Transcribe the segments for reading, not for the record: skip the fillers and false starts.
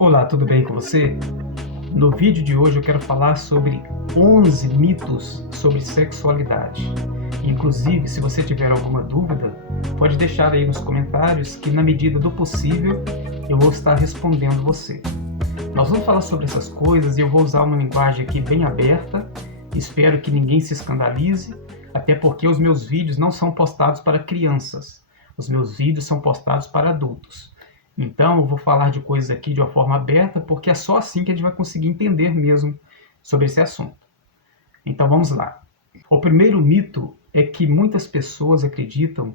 Olá, tudo bem com você? No vídeo de hoje eu quero falar sobre 11 mitos sobre sexualidade. Inclusive, se você tiver alguma dúvida, pode deixar aí nos comentários que, na medida do possível, eu vou estar respondendo você. Nós vamos falar sobre essas coisas e eu vou usar uma linguagem aqui bem aberta. Espero que ninguém se escandalize, até porque os meus vídeos não são postados para crianças. Os meus vídeos são postados para adultos. Então, eu vou falar de coisas aqui de uma forma aberta, porque é só assim que a gente vai conseguir entender mesmo sobre esse assunto. Então, vamos lá. O primeiro mito é que muitas pessoas acreditam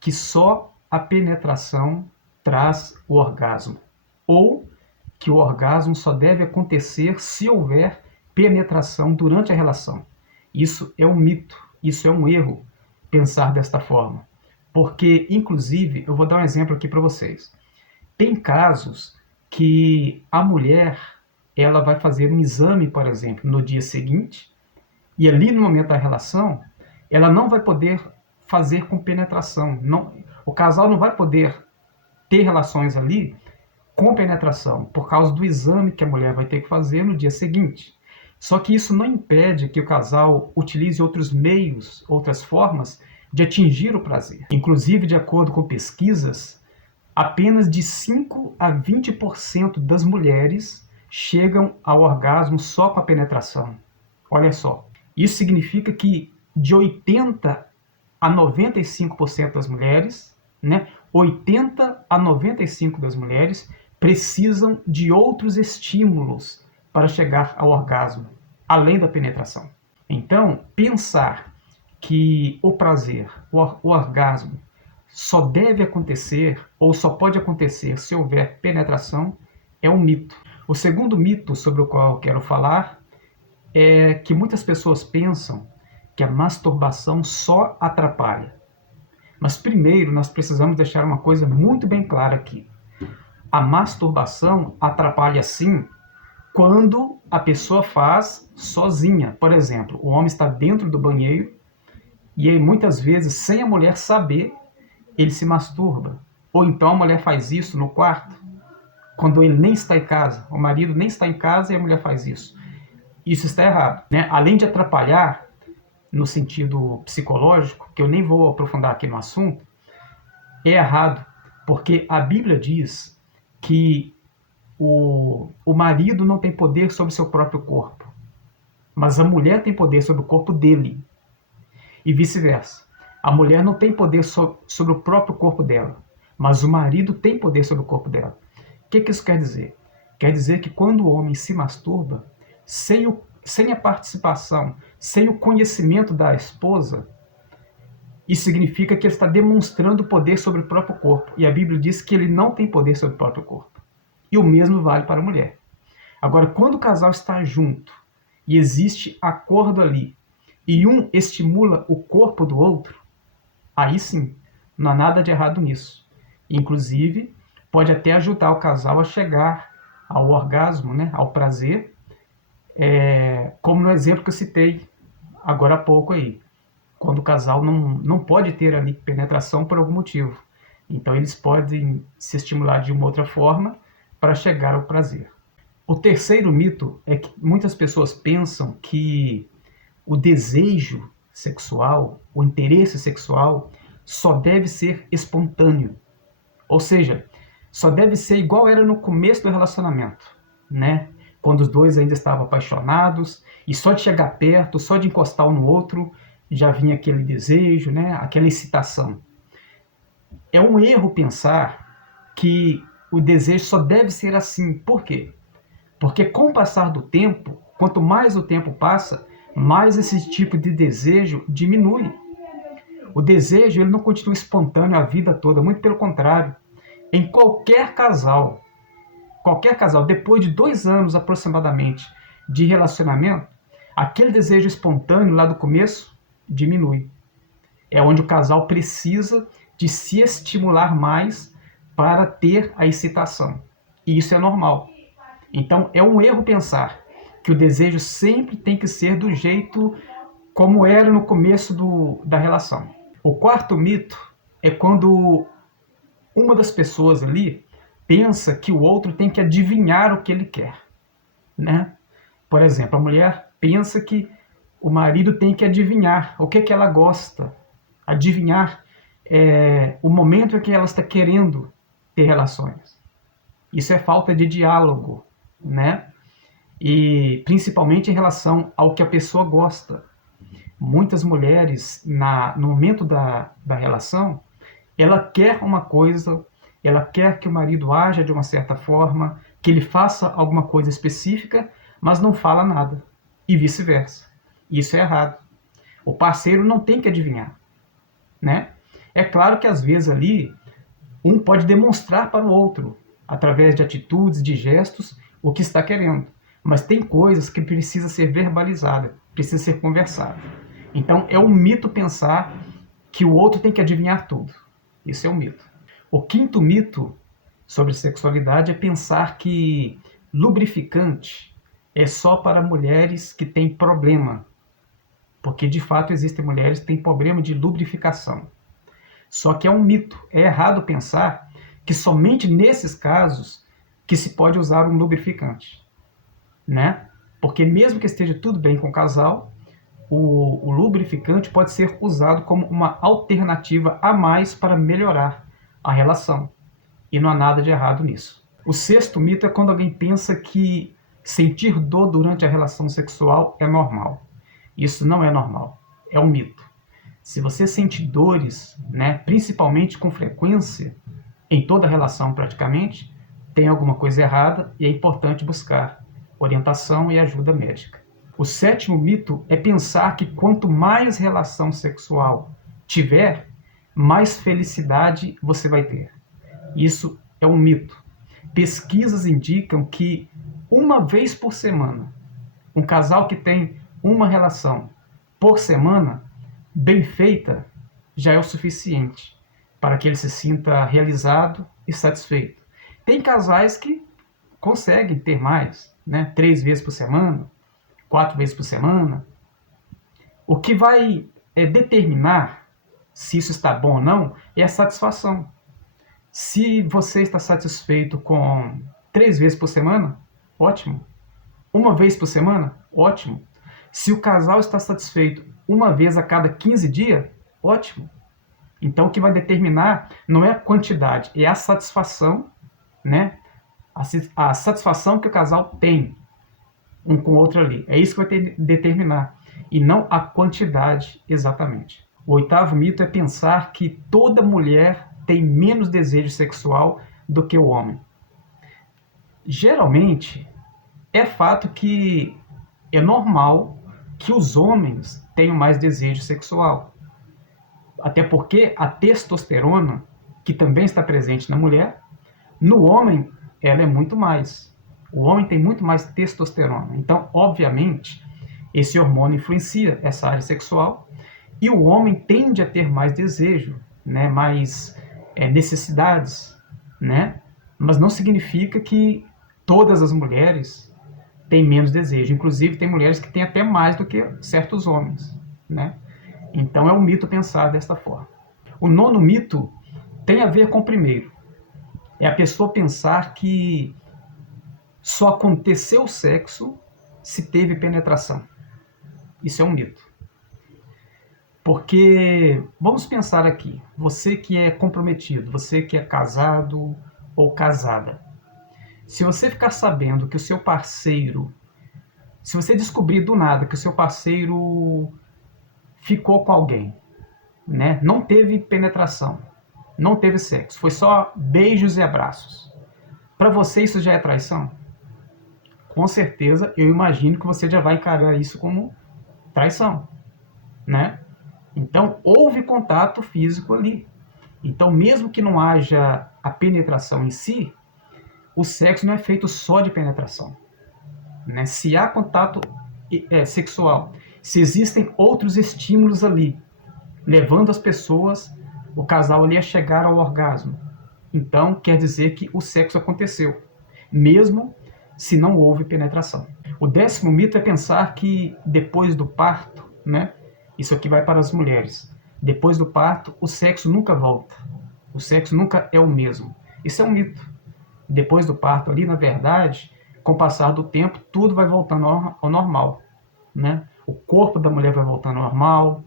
que só a penetração traz o orgasmo, ou que o orgasmo só deve acontecer se houver penetração durante a relação. Isso é um mito, isso é um erro, pensar desta forma. Porque, inclusive, eu vou dar um exemplo aqui para vocês. Tem casos que a mulher ela vai fazer um exame, por exemplo, no dia seguinte, e ali no momento da relação, ela não vai poder fazer com penetração. Não, o casal não vai poder ter relações ali com penetração, por causa do exame que a mulher vai ter que fazer no dia seguinte. Só que isso não impede que o casal utilize outros meios, outras formas de atingir o prazer. Inclusive, de acordo com pesquisas, apenas de 5 a 20% das mulheres chegam ao orgasmo só com a penetração. Olha só. Isso significa que de 80 a 95% das mulheres, né? 80 a 95% das mulheres precisam de outros estímulos para chegar ao orgasmo, além da penetração. Então, pensar que o prazer, o orgasmo, só deve acontecer ou só pode acontecer se houver penetração é um mito. O segundo mito sobre o qual eu quero falar é que muitas pessoas pensam que a masturbação só atrapalha. Mas primeiro nós precisamos deixar uma coisa muito bem clara aqui. A masturbação atrapalha sim quando a pessoa faz sozinha. Por exemplo, o homem está dentro do banheiro e aí, muitas vezes, sem a mulher saber, ele se masturba. Ou então a mulher faz isso no quarto, quando ele nem está em casa. O marido nem está em casa e a mulher faz isso. Isso está errado, né? Além de atrapalhar no sentido psicológico, que eu nem vou aprofundar aqui no assunto, é errado, porque a Bíblia diz que o marido não tem poder sobre seu próprio corpo, mas a mulher tem poder sobre o corpo dele, e vice-versa. A mulher não tem poder sobre o próprio corpo dela, mas o marido tem poder sobre o corpo dela. O que isso quer dizer? Quer dizer que quando o homem se masturba, sem a participação, sem o conhecimento da esposa, isso significa que ele está demonstrando poder sobre o próprio corpo. E a Bíblia diz que ele não tem poder sobre o próprio corpo. E o mesmo vale para a mulher. Agora, quando o casal está junto e existe acordo ali, e um estimula o corpo do outro, aí sim, não há nada de errado nisso. Inclusive, pode até ajudar o casal a chegar ao orgasmo, né, ao prazer, como no exemplo que eu citei agora há pouco aí, quando o casal não pode ter ali penetração por algum motivo. Então eles podem se estimular de uma outra forma para chegar ao prazer. O terceiro mito é que muitas pessoas pensam que o desejo sexual, o interesse sexual, só deve ser espontâneo. Ou seja, só deve ser igual era no começo do relacionamento, né? Quando os dois ainda estavam apaixonados, e só de chegar perto, só de encostar um no outro, já vinha aquele desejo, né? Aquela excitação. É um erro pensar que o desejo só deve ser assim. Por quê? Porque com o passar do tempo, quanto mais o tempo passa, mais esse tipo de desejo diminui. O desejo ele não continua espontâneo a vida toda, muito pelo contrário. Em qualquer casal, depois de 2 anos aproximadamente de relacionamento, aquele desejo espontâneo lá do começo diminui. É onde o casal precisa de se estimular mais para ter a excitação. E isso é normal. Então é um erro pensar que o desejo sempre tem que ser do jeito como era no começo da relação. O quarto mito é quando uma das pessoas ali pensa que o outro tem que adivinhar o que ele quer, né? Por exemplo, a mulher pensa que o marido tem que adivinhar o que ela gosta, adivinhar o momento em que ela está querendo ter relações. Isso é falta de diálogo, né? E principalmente em relação ao que a pessoa gosta. Muitas mulheres, no momento da relação, ela quer uma coisa, ela quer que o marido haja de uma certa forma, que ele faça alguma coisa específica, mas não fala nada. E vice-versa. Isso é errado. O parceiro não tem que adivinhar, né? É claro que às vezes ali um pode demonstrar para o outro, através de atitudes, de gestos, o que está querendo. Mas tem coisas que precisa ser verbalizada, precisa ser conversada. Então é um mito pensar que o outro tem que adivinhar tudo. Isso é um mito. O quinto mito sobre sexualidade é pensar que lubrificante é só para mulheres que têm problema. Porque de fato existem mulheres que têm problema de lubrificação. Só que é um mito. É errado pensar que somente nesses casos que se pode usar um lubrificante, né? Porque mesmo que esteja tudo bem com o casal, o lubrificante pode ser usado como uma alternativa a mais para melhorar a relação. E não há nada de errado nisso. O sexto mito é quando alguém pensa que sentir dor durante a relação sexual é normal. Isso não é normal. É um mito. Se você sente dores, né, principalmente com frequência, em toda relação praticamente, tem alguma coisa errada e é importante buscar orientação e ajuda médica. O sétimo mito é pensar que quanto mais relação sexual tiver, mais felicidade você vai ter. Isso é um mito. Pesquisas indicam que uma vez por semana, um casal que tem uma relação por semana, bem feita, já é o suficiente para que ele se sinta realizado e satisfeito. Tem casais que conseguem ter mais, né? 3 vezes por semana, 4 vezes por semana. O que vai determinar se isso está bom ou não é a satisfação. Se você está satisfeito com 3 vezes por semana, ótimo. Uma vez por semana, ótimo. Se o casal está satisfeito uma vez a cada 15 dias, ótimo. Então, o que vai determinar não é a quantidade, é a satisfação, né? A satisfação que o casal tem um com o outro ali. É isso que vai determinar. E não a quantidade exatamente. O oitavo mito é pensar que toda mulher tem menos desejo sexual do que o homem. Geralmente, é fato que é normal que os homens tenham mais desejo sexual. Até porque a testosterona, que também está presente na mulher, no homem ela é muito mais. O homem tem muito mais testosterona. Então, obviamente, esse hormônio influencia essa área sexual e o homem tende a ter mais desejo, né? Mais necessidades, né? Mas não significa que todas as mulheres têm menos desejo. Inclusive, tem mulheres que têm até mais do que certos homens, né? Então, é um mito pensar desta forma. O nono mito tem a ver com o primeiro. É a pessoa pensar que só aconteceu o sexo se teve penetração. Isso é um mito. Porque, vamos pensar aqui, você que é comprometido, você que é casado ou casada, se você ficar sabendo que o seu parceiro, se você descobrir do nada que o seu parceiro ficou com alguém, né? Não teve penetração, não teve sexo, foi só beijos e abraços. Para você isso já é traição? Com certeza, eu imagino que você já vai encarar isso como traição, né? Então, houve contato físico ali. Então, mesmo que não haja a penetração em si, o sexo não é feito só de penetração, né? Se há contato sexual, se existem outros estímulos ali, levando as pessoas, o casal ali a chegar ao orgasmo, então quer dizer que o sexo aconteceu, mesmo se não houve penetração. O 10º mito é pensar que depois do parto, né? Isso aqui vai para as mulheres. Depois do parto, o sexo nunca volta. O sexo nunca é o mesmo. Isso é um mito. Depois do parto ali, na verdade, com o passar do tempo, tudo vai voltando ao normal, né? O corpo da mulher vai voltando ao normal,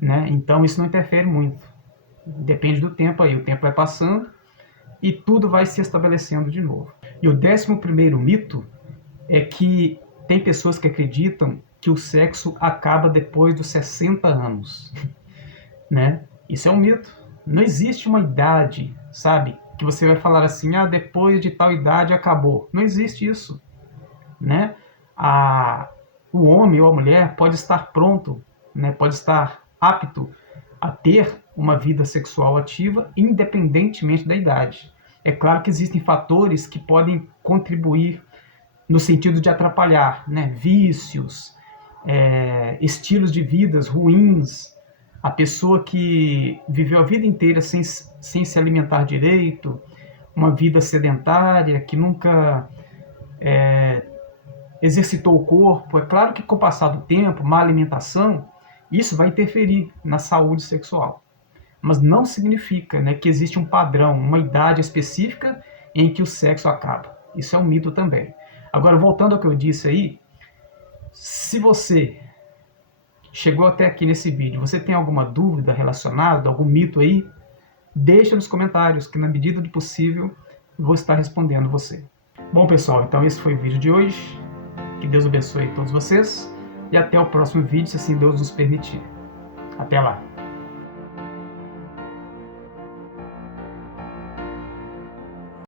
né? Então isso não interfere muito. Depende do tempo aí, o tempo vai passando e tudo vai se estabelecendo de novo. E o 11º mito é que tem pessoas que acreditam que o sexo acaba depois dos 60 anos, né? Isso é um mito. Não existe uma idade, sabe? Que você vai falar assim, ah, depois de tal idade acabou. Não existe isso, né? O homem ou a mulher pode estar pronto, né? Pode estar apto a ter uma vida sexual ativa, independentemente da idade. É claro que existem fatores que podem contribuir no sentido de atrapalhar, né? Vícios, estilos de vidas ruins, a pessoa que viveu a vida inteira sem se alimentar direito, uma vida sedentária, que nunca exercitou o corpo. É claro que com o passar do tempo, má alimentação, isso vai interferir na saúde sexual. Mas não significa, né, que existe um padrão, uma idade específica em que o sexo acaba. Isso é um mito também. Agora, voltando ao que eu disse aí, se você chegou até aqui nesse vídeo, você tem alguma dúvida relacionada, algum mito aí, deixa nos comentários, que na medida do possível eu vou estar respondendo você. Bom, pessoal, então esse foi o vídeo de hoje. Que Deus abençoe todos vocês e até o próximo vídeo, se assim Deus nos permitir. Até lá!